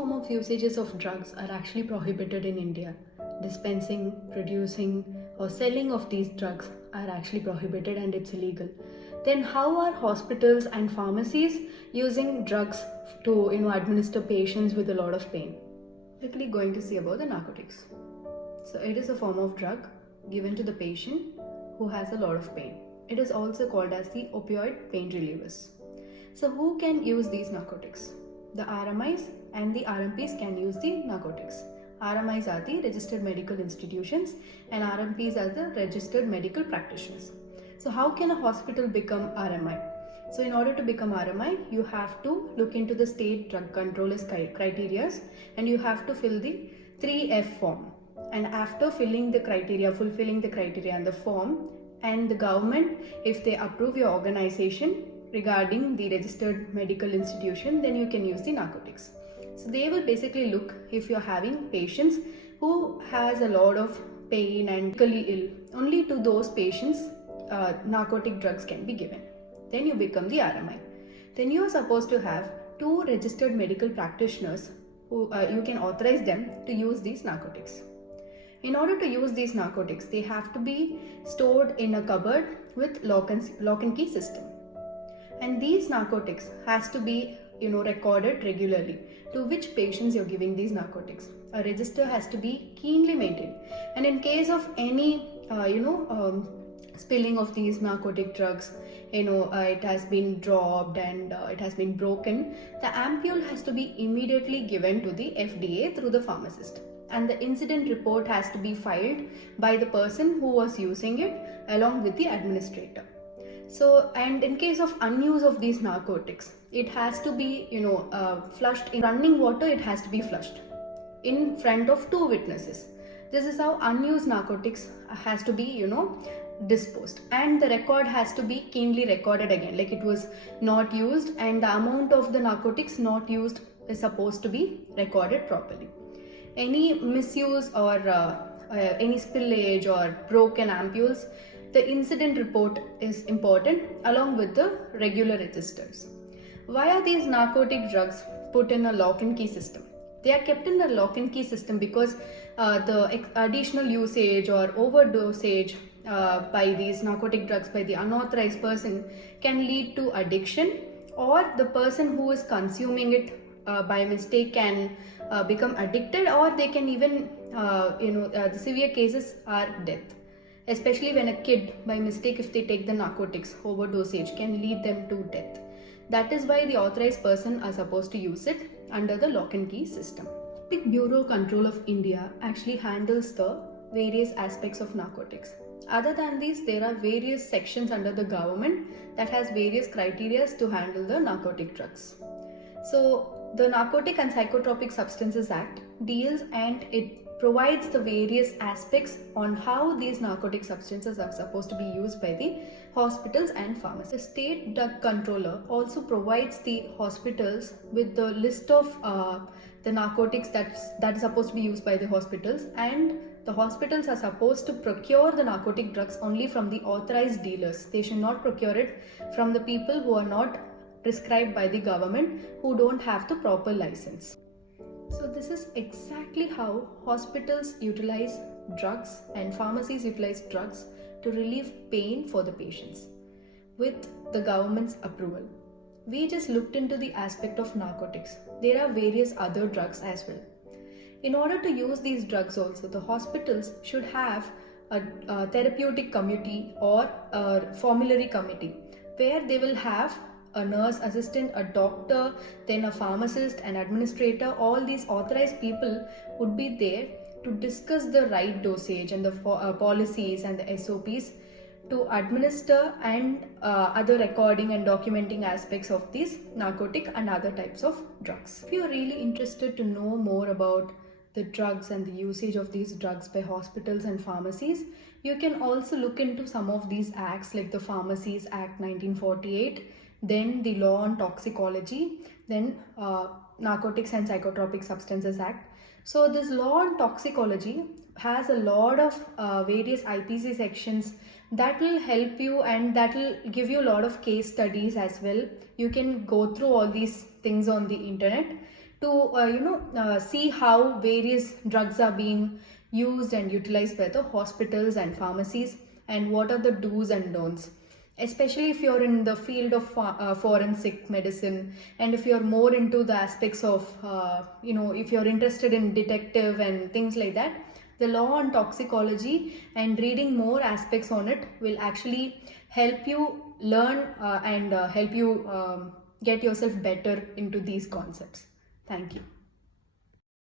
form of usages of drugs are actually prohibited in India. Dispensing, producing, or selling of these drugs are actually prohibited and it's illegal. Then how are hospitals and pharmacies using drugs to administer patients with a lot of pain? Quickly going to see about the narcotics. So it is a form of drug given to the patient who has a lot of pain. It is also called as the opioid pain relievers. So who can use these narcotics? The RMIs and the RMPs can use the narcotics. RMIs are the registered medical institutions and RMPs are the registered medical practitioners. So how can a hospital become RMI? So in order to become RMI, you have to look into the state drug controllers criteria and you have to fill the 3F form. And after fulfilling the criteria and the form, and the government, if they approve your organization regarding the registered medical institution, then you can use the narcotics. So they will basically look if you're having patients who has a lot of pain and medically ill. Only to those patients narcotic drugs can be given. Then you become the RMI. Then you are supposed to have 2 registered medical practitioners who you can authorize them to use these narcotics. In order to use these narcotics, they have to be stored in a cupboard with lock and key system. And these narcotics has to be recorded regularly to which patients you're giving these narcotics. A register has to be keenly maintained. And in case of any spilling of these narcotic drugs, it has been dropped and it has been broken, the ampule has to be immediately given to the FDA through the pharmacist. And the incident report has to be filed by the person who was using it along with the administrator. So, and in case of unuse of these narcotics, it has to be, flushed in running water. It has to be flushed in front of 2 witnesses. This is how unused narcotics has to be, disposed. And the record has to be keenly recorded again, like it was not used, and the amount of the narcotics not used is supposed to be recorded properly. Any misuse or any spillage or broken ampules, the incident report is important along with the regular registers. Why are these narcotic drugs put in a lock and key system? They are kept in a lock and key system because the additional usage or overdosage by these narcotic drugs by the unauthorized person can lead to addiction, or the person who is consuming it by mistake can become addicted, or they can even the severe cases are death. Especially when a kid by mistake, if they take the narcotics, overdosage can lead them to death. That is why the authorized person are supposed to use it under the lock and key system. The Bureau Control of India actually handles the various aspects of narcotics. Other than these, there are various sections under the government that has various criteria to handle the narcotic drugs. So the Narcotic and Psychotropic Substances Act deals and it provides the various aspects on how these narcotic substances are supposed to be used by the hospitals and pharmacies. The state drug controller also provides the hospitals with the list of the narcotics that is supposed to be used by the hospitals, and the hospitals are supposed to procure the narcotic drugs only from the authorized dealers. They should not procure it from the people who are not prescribed by the government, who don't have the proper license. So this is exactly how hospitals utilize drugs and pharmacies utilize drugs to relieve pain for the patients with the government's approval. We just looked into the aspect of narcotics. There are various other drugs as well. In order to use these drugs also, the hospitals should have a therapeutic committee or a formulary committee where they will have a nurse assistant, a doctor, then a pharmacist, an administrator. All these authorized people would be there to discuss the right dosage and the policies and the SOPs to administer and other recording and documenting aspects of these narcotic and other types of drugs. If you are really interested to know more about the drugs and the usage of these drugs by hospitals and pharmacies, you can also look into some of these acts like the Pharmacies Act 1948, then the Law on Toxicology, then Narcotics and Psychotropic Substances Act. So this Law on Toxicology has a lot of various IPC sections that will help you and that will give you a lot of case studies as well. You can go through all these things on the internet to see how various drugs are being used and utilized by the hospitals and pharmacies, and what are the do's and don'ts, especially if you're in the field of forensic medicine, and if you're more into the aspects of if you're interested in detective and things like that. The law on toxicology and reading more aspects on it will actually help you learn and help you get yourself better into these concepts. Thank you.